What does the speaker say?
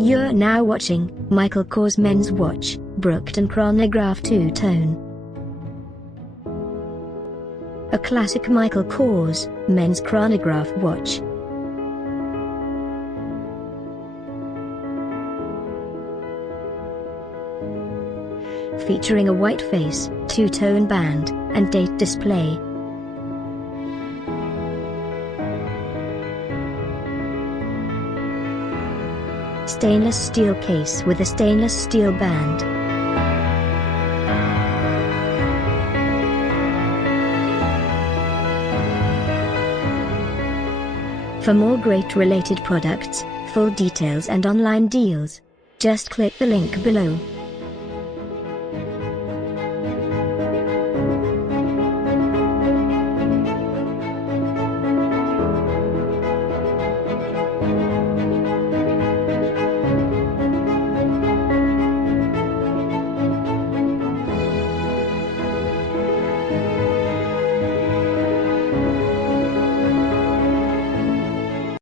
You're now watching Michael Kors Men's Watch, Brookton Chronograph 2-Tone. A classic Michael Kors men's chronograph watch. Featuring a white face, 2-tone band, and date display. Stainless steel case with a stainless steel band. For more great related products, full details and online deals, just click the link below.